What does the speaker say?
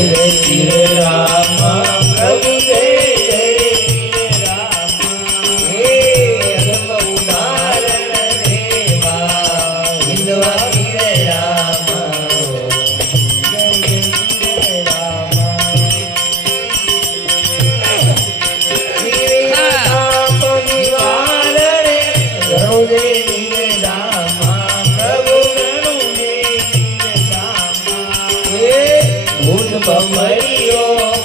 જય રામ પ્રભુ જય જય રામ હે અગમ ઉદાહરણ દેવા હિંદવા જય રામ જય રામ તાપ નિવારણે ગણો જય રામ પ્રભુ ગણો જય રામ હે ભૂત ભમરિયો